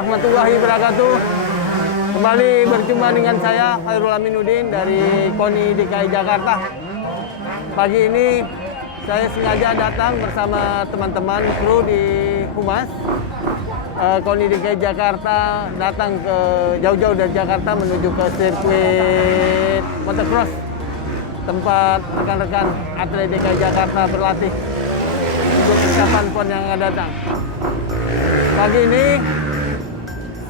warahmatullahi wabarakatuh. Kembali berjumpa dengan saya Khairul Aminuddin dari KONI DKI Jakarta. Pagi ini saya sengaja datang bersama teman-teman kru di Humas. KONI DKI Jakarta datang ke jauh-jauh dari Jakarta menuju ke sirkuit motocross, tempat rekan-rekan atlet DKI Jakarta berlatih untuk persiapan PON yang akan datang. Pagi ini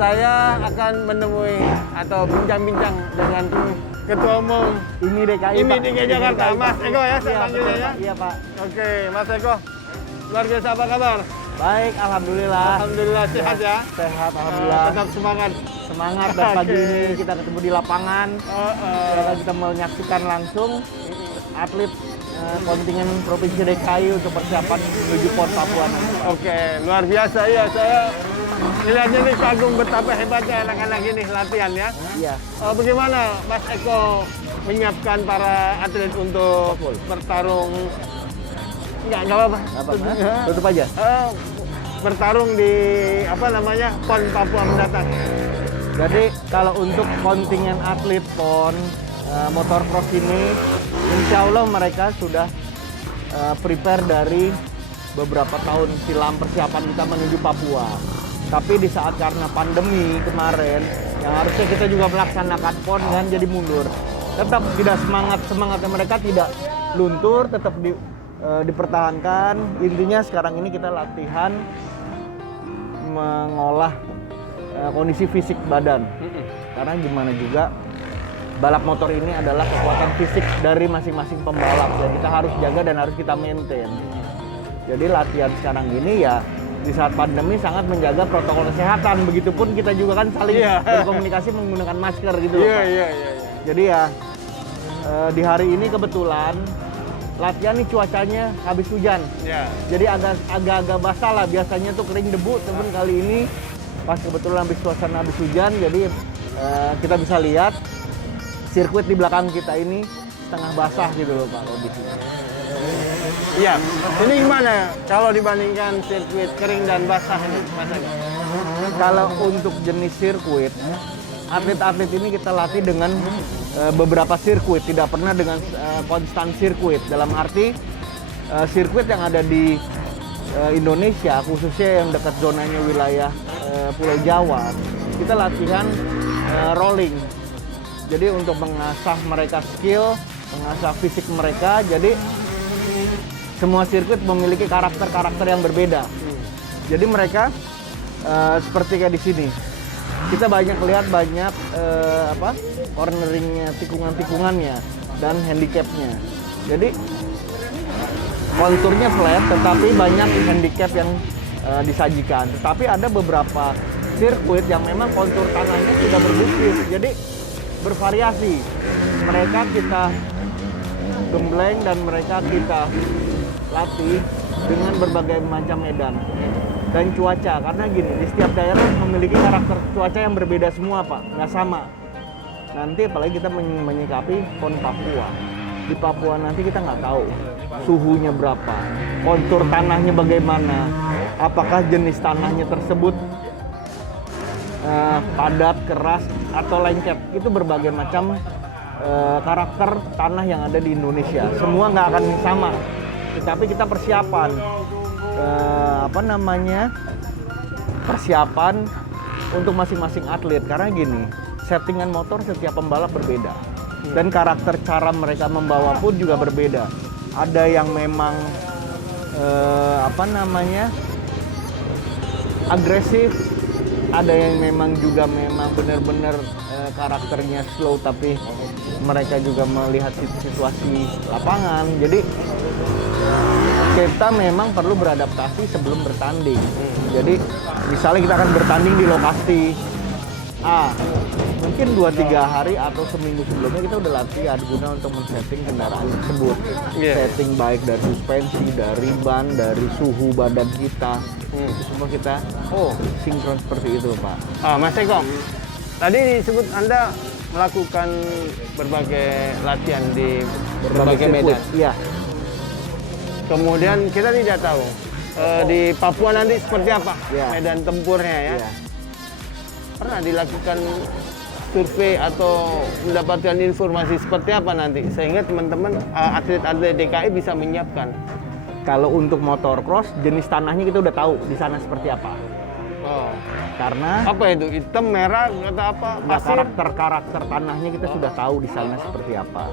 saya akan menemui atau bincang-bincang dengan Ketua Umum Ini DKI Jakarta, Mas Eko ya, saya panggilnya ya. Iya Pak. Oke, Mas Eko, luar biasa, apa kabar? Baik, alhamdulillah. Alhamdulillah sehat ya. Sehat, alhamdulillah. Tetap semangat. Semangat dan pagi ini kita ketemu di lapangan. Kita menyaksikan langsung atlet kontingen Provinsi DKI untuk persiapan menuju PON Papua nanti. Oke, luar biasa ya. Saya melihatnya nih kagum betapa hebatnya anak-anak ini latihan ya. Iya. Bagaimana Mas Eko menyiapkan para atlet untuk bertarung? Enggak apa-apa. Tutup aja. Bertarung di PON Papua mendatang. Jadi kalau untuk kontingen atlet PON motocross ini, insya Allah mereka sudah prepare dari beberapa tahun silam persiapan kita menuju Papua. Tapi di saat karena pandemi kemarin, yang harusnya kita juga melaksanakan PON kan jadi mundur. Tetap tidak semangatnya mereka tidak luntur, tetap dipertahankan. Intinya sekarang ini kita latihan mengolah kondisi fisik badan. Karena gimana juga balap motor ini adalah kekuatan fisik dari masing-masing pembalap yang kita harus jaga dan harus kita maintain. Jadi latihan sekarang ini ya di saat pandemi sangat menjaga protokol kesehatan. Begitupun kita juga kan saling berkomunikasi menggunakan masker gitu loh Pak. Jadi ya di hari ini kebetulan latihan nih cuacanya habis hujan. Jadi agak-agak basah lah, biasanya tuh kering debu, tapi kali ini pas kebetulan suasana habis hujan, jadi kita bisa lihat sirkuit di belakang kita ini setengah basah gitu loh Pak kondisinya. Iya, ini gimana kalau dibandingkan sirkuit kering dan basah ini Mas Eko? Kalau untuk jenis sirkuit, atlet-atlet ini kita latih dengan beberapa sirkuit, tidak pernah dengan konstan sirkuit. Dalam arti sirkuit yang ada di Indonesia, khususnya yang dekat zonanya wilayah Pulau Jawa, kita latihan rolling. Jadi untuk mengasah mereka skill, mengasah fisik mereka, jadi semua sirkuit memiliki karakter-karakter yang berbeda. Jadi mereka seperti kayak di sini. Kita lihat banyak corneringnya, tikungan-tikungannya, dan handicapnya. Jadi konturnya flat, tetapi banyak handicap yang disajikan. Tetapi ada beberapa sirkuit yang memang kontur tanahnya sudah berbukit, jadi bervariasi. Mereka kita gembleng dan mereka kita latih dengan berbagai macam medan dan cuaca, karena gini, di setiap daerah memiliki karakter cuaca yang berbeda semua Pak, nggak sama. Nanti apalagi kita menyikapi PON Papua. Di Papua nanti kita nggak tahu suhunya berapa, kontur tanahnya bagaimana, apakah jenis tanahnya tersebut padat, keras, atau lengket. Itu berbagai macam karakter tanah yang ada di Indonesia. Semua nggak akan sama. Tetapi kita persiapan persiapan untuk masing-masing atlet, karena gini, settingan motor setiap pembalap berbeda dan karakter cara mereka membawa pun juga berbeda. Ada yang memang agresif, ada yang memang benar-benar karakternya slow, tapi mereka juga melihat situasi lapangan. Jadi kita memang perlu beradaptasi sebelum bertanding. Jadi misalnya kita akan bertanding di lokasi A, mungkin 2-3 hari atau seminggu sebelumnya kita udah latihan guna untuk men-setting kendaraan tersebut. Setting baik dari suspensi, dari ban, dari suhu badan kita. Itu semua kita sinkron seperti itu Pak. Mas Eko, tadi disebut Anda melakukan berbagai latihan di berbagai medan. Iya. Kemudian kita tidak tahu di Papua nanti seperti apa medan tempurnya ya. pernah dilakukan survei atau mendapatkan informasi seperti apa nanti sehingga teman-teman atlet-atlet DKI bisa menyiapkan? Kalau untuk motocross, jenis tanahnya kita udah tahu di sana seperti apa. Oh, Karena apa itu? Hitam, merah, atau apa? nggak Pasir? karakter tanahnya kita sudah tahu di sana seperti apa.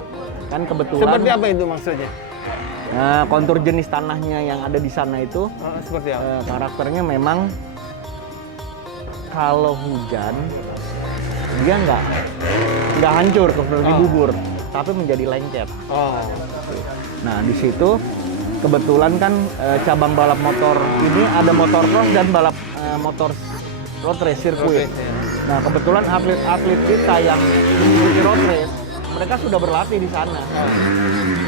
Kan kebetulan Seperti apa itu maksudnya? kontur jenis tanahnya yang ada di sana itu Seperti apa? karakternya memang kalau hujan dia nggak hancur seperti bubur, tapi menjadi lengket. Oh, Nah di situ kebetulan kan cabang balap motor ini ada motocross dan balap motor road race sirkuit. Road race, ya. Nah kebetulan atlet-atlet kita yang mengikuti road race mereka sudah berlatih di sana.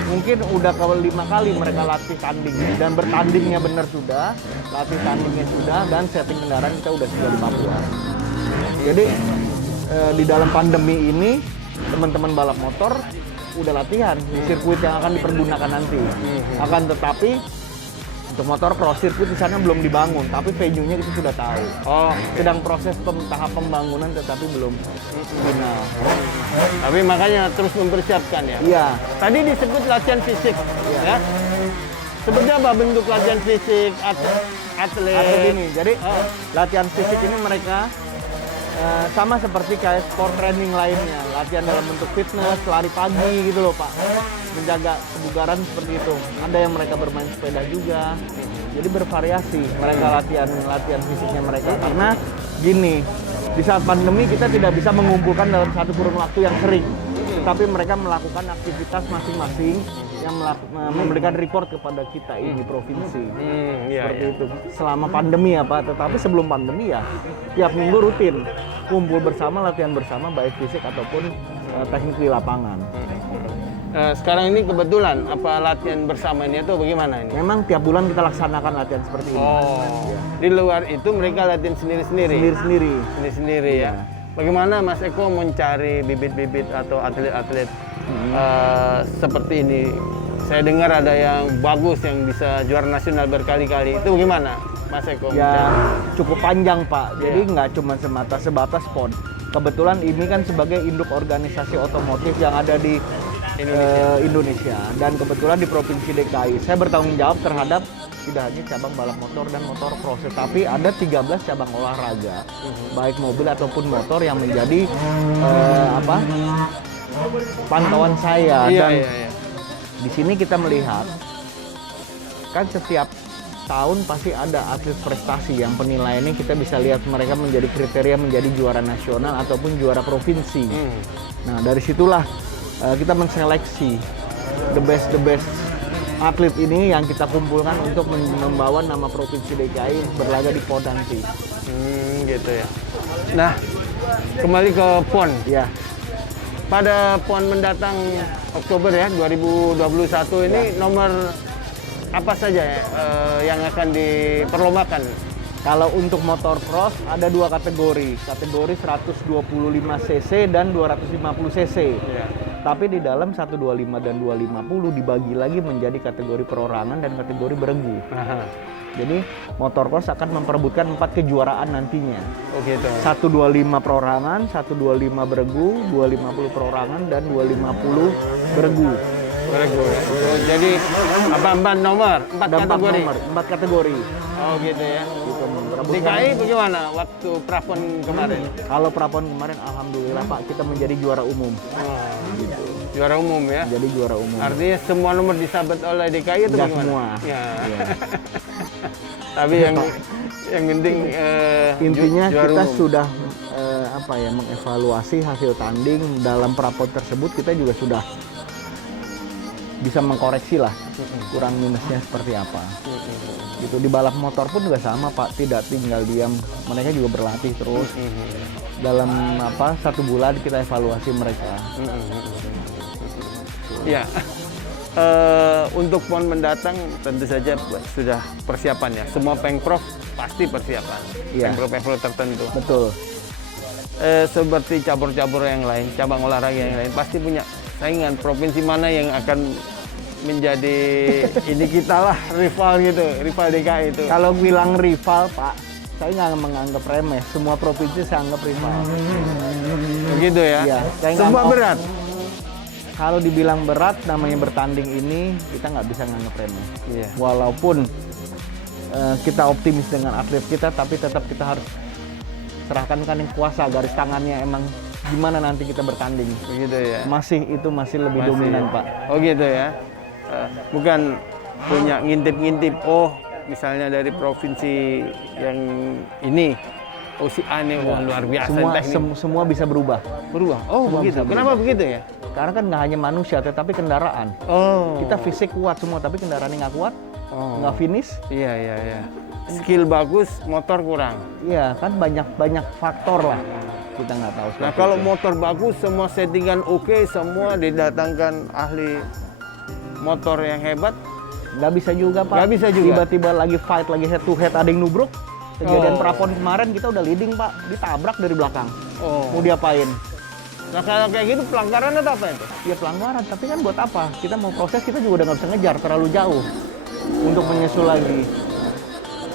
Mungkin udah ke 5 kali mereka latih tanding dan bertandingnya benar sudah, latih tandingnya sudah dan setting kendaraan kita udah 50-an. Jadi di dalam pandemi ini teman-teman balap motor udah latihan di sirkuit yang akan dipergunakan nanti. Akan tetapi untuk motor cross sirkuit di sana belum dibangun, tapi venue-nya kita sudah tahu. Oh, Sedang proses tahap pembangunan tetapi belum final. tapi makanya terus mempersiapkan ya. Iya. Tadi disebut latihan fisik, ya. Sebenarnya apa bentuk latihan fisik atlet? Atlet ini. Jadi latihan fisik ini mereka sama seperti kayak sport training lainnya, latihan dalam bentuk fitness, lari pagi gitu loh Pak, menjaga kebugaran seperti itu. Ada yang mereka bermain sepeda juga, jadi bervariasi mereka latihan fisiknya mereka. Karena gini, di saat pandemi kita tidak bisa mengumpulkan dalam satu kurun waktu yang sering, tetapi mereka melakukan aktivitas masing-masing yang memberikan report kepada kita ini provinsi. Seperti itu. Selama pandemi ya Pak, tetapi sebelum pandemi ya tiap minggu rutin kumpul bersama, latihan bersama baik fisik ataupun teknik di lapangan. Sekarang ini kebetulan apa latihan bersama ini atau bagaimana ini? Memang tiap bulan kita laksanakan latihan seperti ini. Oh, di luar itu mereka latihan sendiri-sendiri. Sendiri-sendiri. Sendiri-sendiri ya. Bagaimana Mas Eko mencari bibit-bibit atau atlet-atlet seperti ini? Saya dengar ada yang bagus yang bisa juara nasional berkali-kali. Itu bagaimana Mas Eko? Ya cukup panjang Pak, jadi nggak cuma sebatas PON. Kebetulan ini kan sebagai induk organisasi otomotif yang ada di Indonesia dan kebetulan di Provinsi DKI. Saya bertanggung jawab terhadap tidak hanya cabang balap motor dan motor cross, tapi ada 13 cabang olahraga, baik mobil ataupun motor yang menjadi pantauan saya. Dan di sini kita melihat kan setiap tahun pasti ada atlet prestasi yang penilaiannya kita bisa lihat mereka menjadi kriteria menjadi juara nasional ataupun juara provinsi. Nah dari situlah kita menseleksi the best atlet ini yang kita kumpulkan untuk membawa nama provinsi DKI berlaga di PON nanti. Gitu ya. Nah kembali ke PON. Ya. Pada PON mendatang Oktober ya 2021 ini nomor apa saja ya, yang akan diperlombakan? Kalau untuk motor cross ada dua kategori 125 cc dan 250 cc. Ya. Tapi di dalam 125 dan 250 dibagi lagi menjadi kategori perorangan dan kategori beregu. Jadi motorcross akan memperebutkan 4 kejuaraan nantinya. Oh gitu. 125 perorangan, 125 beregu, 250 perorangan dan 250 beregu. Beregu ya. Oh, jadi empat nomor, empat kategori. 4 kategori. Oh gitu ya. Gitu, memperebutkan. DKI bagaimana waktu prapon kemarin? Kalau prapon kemarin alhamdulillah Pak kita menjadi juara umum. Gitu. Juara umum ya. Jadi juara umum. Artinya semua nomor disabet oleh DKI itu Nggak bagaimana? semua. Ya. Ya. Tapi yang penting Intinya juara kita umum. sudah mengevaluasi hasil tanding dalam prapon tersebut, kita juga sudah bisa mengkoreksi lah kurang minusnya seperti apa. Gitu di balap motor pun juga sama Pak, tidak tinggal diam, mereka juga berlatih terus. Dalam 1 bulan kita evaluasi mereka. Ya. Untuk PON mendatang tentu saja sudah persiapan ya. Semua pengprov pasti persiapan. Iya. Pengprov tertentu. Betul. Seperti cabur-cabur yang lain, cabang olahraga yang lain pasti punya saingan. Provinsi mana yang akan menjadi ini kita lah rival gitu, rival DKI itu. Kalau bilang rival Pak, saya nggak menganggap remeh. Semua provinsi saya anggap rival. Begitu ya? Iya, saya nggak Semua mau- berat. Kalau dibilang berat, namanya bertanding ini kita nggak bisa nganggap remeh. Iya. Walaupun kita optimis dengan atlet kita, tapi tetap kita harus serahkan kan yang kuasa garis tangannya emang gimana nanti kita bertanding. Begitu ya. Masih lebih Masih dominan ya? Pak. Oh gitu ya. Bukan punya ngintip-ngintip. Oh, misalnya dari provinsi yang ini, oh si A nih, wah luar biasa. Semua teknik. semua bisa berubah. Berubah. Oh semua begitu. bisa Kenapa berubah. begitu ya? Karena kan nggak hanya manusia, tetapi kendaraan. Oh. Kita fisik kuat semua, tapi kendaraannya nggak kuat, nggak finish. Iya iya iya. Skill bagus, motor kurang. Iya kan banyak faktor lah. Kita nggak tahu. Nah seperti kalau itu. motor bagus, semua settingan oke, semua didatangkan ahli motor yang hebat. Nggak bisa juga Pak. Nggak bisa juga. Tiba-tiba lagi fight, lagi head to head, ada yang nubruk. Kejadian Oh. Prapon kemarin kita udah leading Pak, ditabrak dari belakang. Oh. Mau diapain? Nah kalau kayak gitu pelanggaran atau apa itu? Ya pelanggaran, tapi kan buat apa? Kita mau proses, kita juga udah nggak bisa ngejar terlalu jauh untuk menyusul lagi.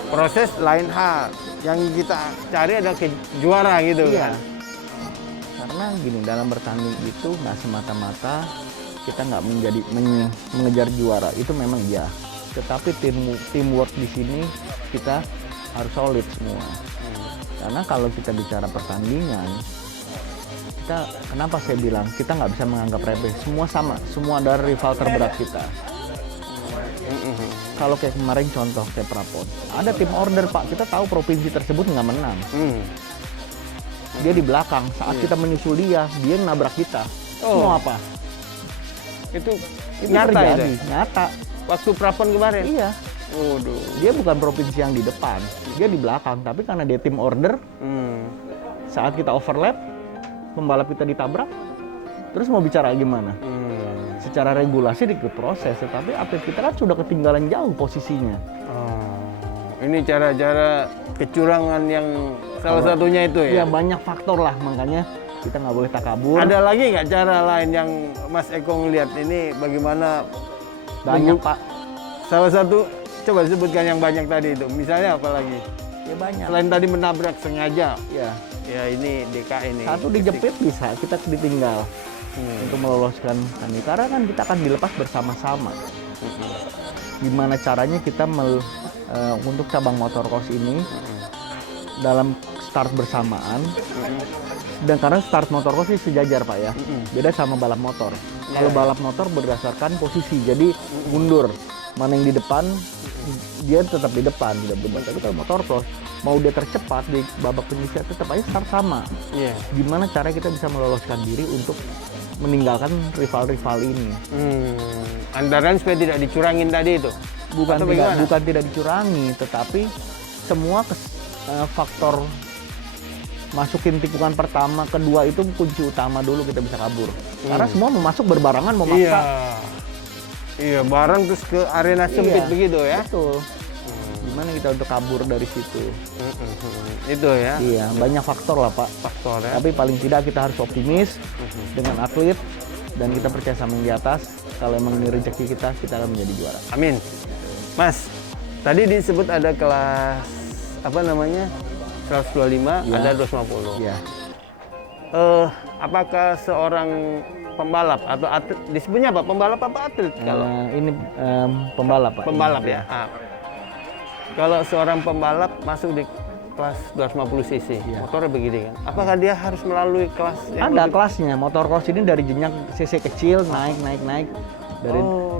Proses lain hal. Yang kita cari adalah juara gitu Iya. kan. Karena gini, dalam bertanding itu nggak semata-mata kita nggak mengejar juara. Itu memang iya. Tetapi teamwork di sini kita harus solid semua. Karena kalau kita bicara pertandingan, kenapa saya bilang kita nggak bisa menganggap remeh. Semua sama, semua ada rival terberat kita. Kalau kayak kemarin contoh kayak Prapon, ada tim order Pak, kita tahu provinsi tersebut nggak menang. Dia di belakang, saat kita menyusul dia nabrak kita. Oh. Mau apa? Itu Nyata nyata terjadi, itu. nyata. Waktu Prapon kemarin. Iya, Waduh. dia bukan provinsi yang di depan, dia di belakang. Tapi karena dia tim order, saat kita overlap, pembalap kita ditabrak, terus mau bicara gimana? Secara regulasi ikut proses, tetapi atlet kita kan sudah ketinggalan jauh posisinya. Ini cara-cara kecurangan yang salah satunya itu Ya ya. banyak faktor lah, makanya kita nggak boleh takabur. Ada lagi nggak cara lain yang Mas Eko ngelihat ini bagaimana? Banyak Pak, Salah satu, coba sebutkan yang banyak tadi itu. Misalnya apa lagi? ya banyak. Selain tadi menabrak sengaja, Ya, ya ini DKI ini. satu dijepit bisa, kita ditinggal untuk meloloskan kami. Karena kan kita akan dilepas bersama-sama. Gimana caranya kita untuk cabang motocross ini dalam start bersamaan. Dan karena start motocross ini sejajar Pak ya, beda sama balap motor. Kalau balap motor berdasarkan posisi, jadi mundur. Mana yang di depan, dia tetap di depan, tidak berubah. Tapi kalau motocross, mau dia tercepat di babak penyisian tetap aja start sama. Iya. Gimana cara kita bisa meloloskan diri untuk meninggalkan rival-rival ini? Antara supaya tidak dicurangin tadi itu. Bukan Atau bagaimana? bukan tidak dicurangi, tetapi semua faktor masukin tikungan pertama, kedua itu kunci utama dulu kita bisa kabur. Karena semua mau masuk berbarengan, mau Iya. maksa. Iya, bareng terus ke arena sempit Iya, begitu ya. Betul. Gimana kita untuk kabur dari situ? Itu ya, Iya, banyak faktor lah Pak. faktor ya. Tapi paling tidak kita harus optimis dengan atlet dan kita percaya sama yang di atas. Kalau emang ini rezeki kita akan menjadi juara. Amin. Mas, tadi disebut ada kelas apa namanya? 125, Ya. ada 250. Iya. Apakah seorang pembalap atau atlet disebutnya apa? Pembalap apa atlet? Kalau Ini pembalap Pak. pembalap ya. Kalau seorang pembalap masuk di kelas 250 cc, motornya begini kan. Apakah dia harus melalui kelas yang Ada lebih- kelasnya. Motocross ini dari jenjang cc kecil naik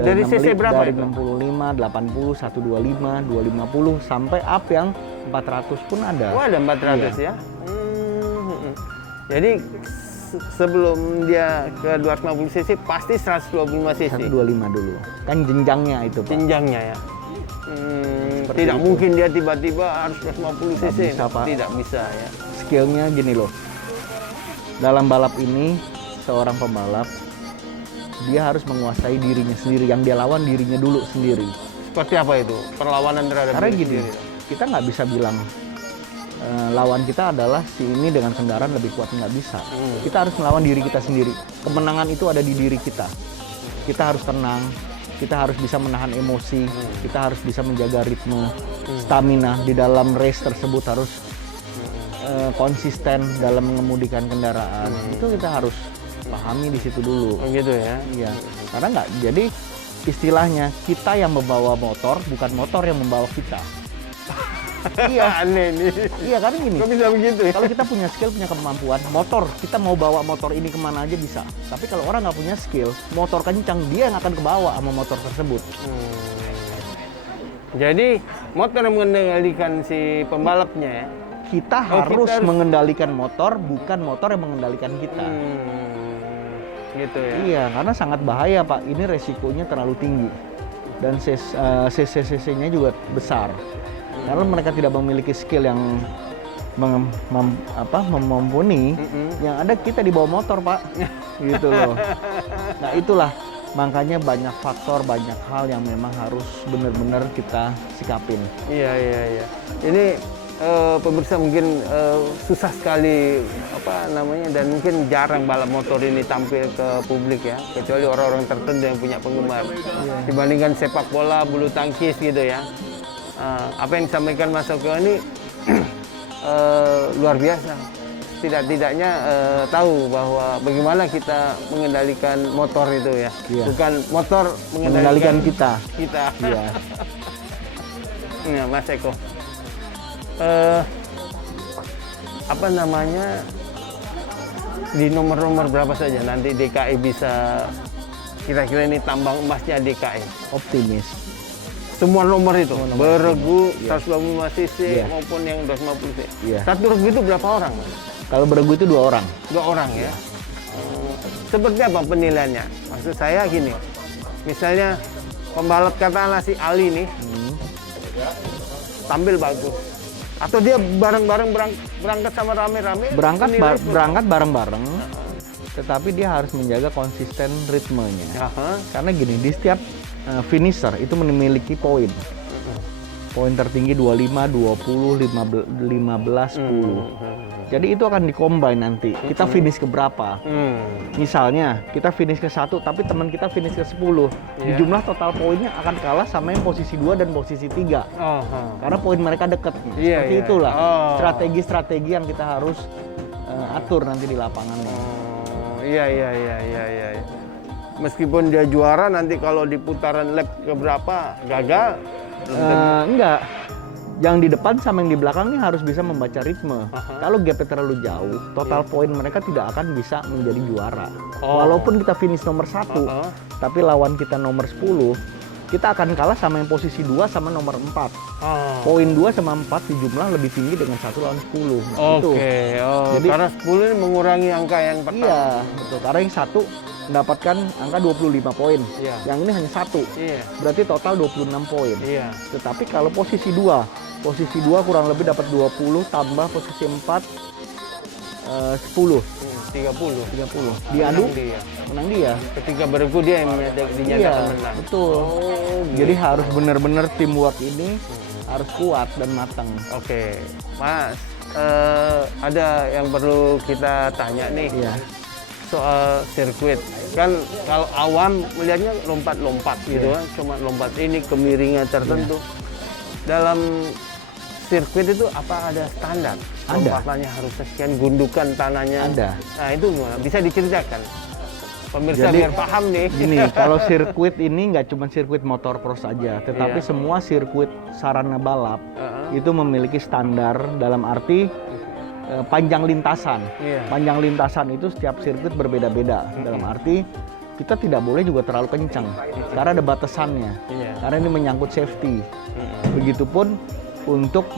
dari cc berapa dari itu? 65, 80, 125, 250 sampai up yang 400 pun ada. Oh, ada 400 ya. Jadi sebelum dia ke 250 cc pasti 125 cc 125 dulu. Kan jenjangnya itu, Pak. jenjangnya ya. Tidak itu. mungkin dia tiba-tiba harus 250 Nggak cc. bisa, Pak. Tidak bisa ya. Skillnya gini loh. Dalam balap ini seorang pembalap dia harus menguasai dirinya sendiri. Yang dia lawan dirinya dulu sendiri. Seperti apa itu? Perlawanan terhadap Karena diri gini, sendiri. kita nggak bisa bilang lawan kita adalah si ini dengan kendaraan lebih kuat, nggak bisa. Kita harus melawan diri kita sendiri. Kemenangan itu ada di diri kita. Kita harus tenang, kita harus bisa menahan emosi, kita harus bisa menjaga ritme, stamina di dalam race tersebut harus konsisten dalam mengemudikan kendaraan. Itu kita harus pahami di situ dulu. Oh gitu ya? Iya, karena nggak, jadi istilahnya kita yang membawa motor, bukan motor yang membawa kita. Iya, Aneh nih. iya karena gini. Kok bisa begitu ya? Kalau kita punya skill, punya kemampuan, motor, kita mau bawa motor ini kemana aja bisa. Tapi kalau orang nggak punya skill, motor kencang, dia yang akan kebawa sama motor tersebut. Jadi motor yang mengendalikan si pembalapnya ya? Kita Oh, harus kita harus- mengendalikan motor, bukan motor yang mengendalikan kita. Gitu ya? Iya, karena sangat bahaya Pak. Ini resikonya terlalu tinggi. Dan CC-CC-nya juga besar. Karena mereka tidak memiliki skill yang mumpuni, yang ada kita di bawah motor Pak. Gitu loh. Nah itulah, makanya banyak faktor, banyak hal yang memang harus benar-benar kita sikapin. Iya. Ini pemirsa mungkin susah sekali dan mungkin jarang balap motor ini tampil ke publik ya, kecuali orang-orang tertentu yang punya penggemar. Dibandingkan sepak bola, bulu tangkis gitu ya. Apa yang disampaikan Mas Okyo ini luar biasa. Tidak-tidaknya tahu bahwa bagaimana kita mengendalikan motor itu ya. Iya. Bukan motor Mengendalikan kita. Iya. Ya, Mas Eko. Di nomor-nomor berapa saja nanti DKI bisa, kira-kira ini tambang emasnya DKI? Optimis. Semua nomor itu, beregu, Iya. 125 cc Iya. maupun yang 250 cc. Iya. Satu regu itu berapa orang, Mas? Kalau beregu itu 2 orang. 2 orang ya. Seperti apa penilaiannya? Maksud saya gini, misalnya pembalap katakanlah si Ali nih tampil bagus, atau dia bareng-bareng berangkat sama rame-rame, penilaian seperti Berangkat bareng-bareng, tetapi dia harus menjaga konsisten ritmenya. apa? Karena gini, di setiap finisher itu memiliki poin. Poin tertinggi 25, 20, 15, 10. Jadi itu akan dikombin nanti. Kita finish ke berapa? Misalnya kita finish ke 1, tapi teman kita finish ke 10. Di Iya. jumlah total poinnya akan kalah sama yang posisi 2 dan posisi 3. Karena poin mereka dekat. Iya, Seperti iya. itulah. Oh. Strategi-strategi yang kita harus atur nanti di lapangannya. Iya. Meskipun dia juara, nanti kalau di putaran lap keberapa gagal, Enggak. Yang di depan sama yang di belakang ini harus bisa membaca ritme. Kalau gapnya terlalu jauh, total poin mereka tidak akan bisa menjadi juara. Walaupun kita finish nomor 1, tapi lawan kita nomor 10, kita akan kalah sama yang posisi 2 sama nomor 4. Poin 2 sama 4 di jumlah lebih tinggi dengan 1 lawan 10. Nah, itu. Jadi- karena 10 ini mengurangi angka yang pertama. Iya, betul. Karena yang 1 mendapatkan angka 25 poin. Iya. Yang ini hanya 1. Iya. Berarti total 26 poin. Iya. Tetapi kalau posisi 2 kurang lebih dapat 20 tambah posisi 4 10 30. 30. Diadu Menang dia. menang dia. Ketika beregu dia yang dinyatakan menang. Betul. gitu. Jadi harus benar-benar teamwork ini harus kuat dan matang. Oke, Mas, ada yang perlu kita tanya nih. Iya. Soal sirkuit, kan kalau awam melihatnya lompat-lompat gitu Iya. kan, cuma lompat ini kemiringan tertentu. Dalam sirkuit itu apa ada standar? Ada. Lompatannya harus sekian, gundukan tanahnya. Ada. Nah itu gimana? Bisa diceritakan? Pemirsa Jadi, biar paham nih. Gini, kalau sirkuit ini nggak cuma sirkuit motor pro saja, tetapi Iya. semua sirkuit sarana balap itu memiliki standar dalam arti panjang lintasan. Iya. Panjang lintasan itu setiap sirkuit berbeda-beda. Dalam arti kita tidak boleh juga terlalu kencang karena ada batasannya. Iya. Karena ini menyangkut safety. Begitupun untuk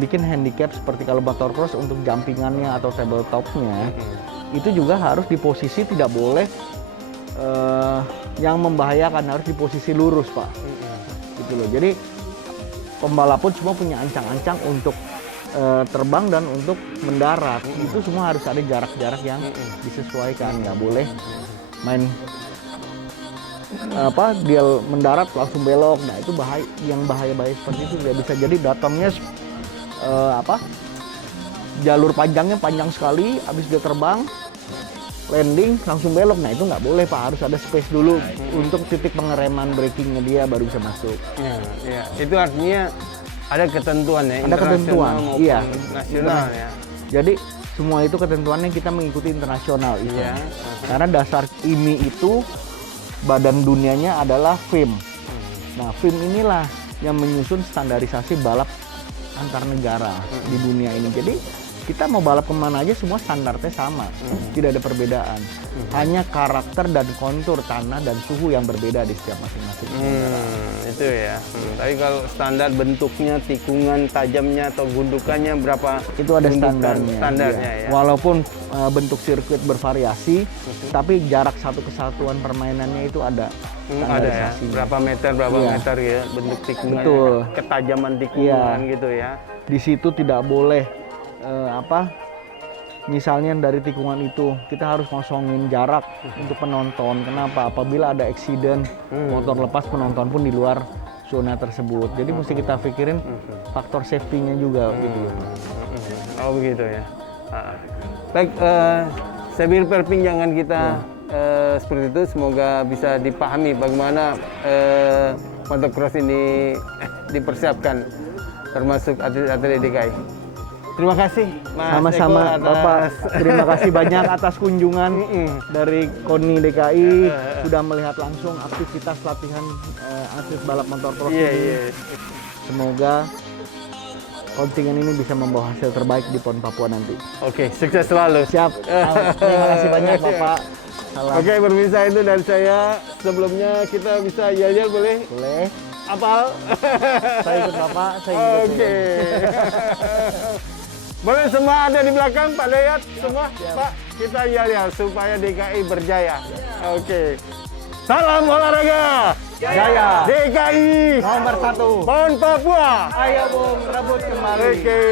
bikin handicap seperti kalau motocross untuk jumpingannya atau tabletopnya itu juga harus di posisi tidak boleh yang membahayakan, harus di posisi lurus Pak. Gitu loh. Jadi pembalap pun semua punya ancang-ancang untuk terbang dan untuk mendarat. Itu semua harus ada jarak-jarak yang disesuaikan. Nggak boleh main dia mendarat langsung belok. Nah itu bahaya, yang bahaya seperti itu nggak bisa. Jadi datangnya jalur panjangnya panjang sekali, habis dia terbang landing langsung belok. Nah itu nggak boleh Pak, harus ada space dulu untuk titik pengereman brakingnya dia baru bisa masuk. Ya. Itu artinya ada ketentuan ya, Ada ketentuan, internasional maupun iya. nasional ya. Jadi semua itu ketentuannya kita mengikuti internasional itu. Iya. Karena dasar IMI itu badan dunianya adalah FIM. Nah FIM inilah yang menyusun standarisasi balap antar negara di dunia ini. Jadi kita mau balap kemana aja semua standarnya sama, tidak ada perbedaan. Hanya karakter dan kontur tanah dan suhu yang berbeda di setiap masing-masing negara. Itu ya. Tapi kalau standar bentuknya, tikungan, tajamnya atau gundukannya berapa? Itu ada gundukan standarnya. ya. Walaupun bentuk sirkuit bervariasi, tapi jarak satu kesatuan permainannya itu ada. Ada ya. Berapa meter meter ya bentuk tikungan, Betul. ketajaman tikungan gitu ya. Di situ tidak boleh misalnya dari tikungan itu kita harus kosongin jarak untuk penonton. Kenapa? Apabila ada accident, motor lepas, penonton pun di luar zona tersebut. Jadi mesti kita pikirin faktor safety-nya juga gitu. Oh begitu ya. Baik, saya pikir perbincangan kita seperti itu, semoga bisa dipahami bagaimana motocross ini dipersiapkan termasuk atlet-atlet DKI. Terima kasih Mas Sama-sama Eko atas... Bapak, terima kasih banyak atas kunjungan dari KONI DKI sudah melihat langsung aktivitas latihan atlet balap motor cross ini. Semoga kontingen ini bisa membawa hasil terbaik di PON Papua nanti. Oke, sukses selalu. Siap. Terima kasih banyak Bapak. Salam. Oke, berpisah itu dari saya. Sebelumnya kita bisa yel-yel boleh? Boleh. Apal? Saya ikut Bapak, saya ikut. Oke. Boleh semua ada di belakang, Pak Dayat, semua, Pak. Kita yel-yel supaya DKI berjaya. Oke. Salam olahraga. Jaya. DKI Nomor 1. PON Papua. Ayo Bung, rebut kembali. Oke.